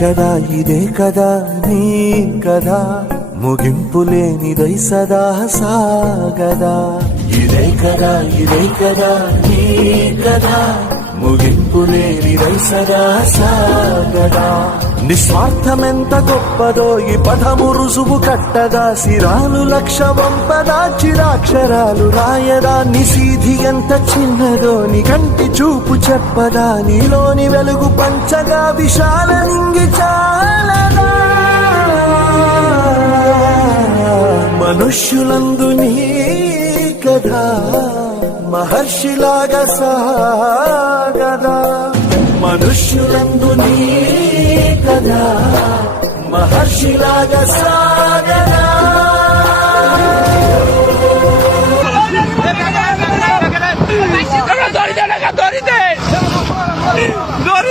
కదా ఇదే కదా నీ కదా ముగింపు లేనిదై సదా సాగదా ఇదే కదా నీ కదా ముగింపు లేనిదై సదా సాగదా నిస్వార్థమెంత గొప్పదో ఈ పదము రుజువు కట్టదా సిరాలు లక్ష వంపదా చిరాక్షరాలు రాయదా నిశీధి ఎంత చిన్నదో నీ కంటి చూపు చెప్పదా నీలోని వెలుగు పంచగా విశాల నింగి చాలదా మనుష్యులందు నీ కథ మహర్షిలాగా సాగదా మనుష్యులందు నీ కదా మహర్షిలాగా సాగదా దొరికితే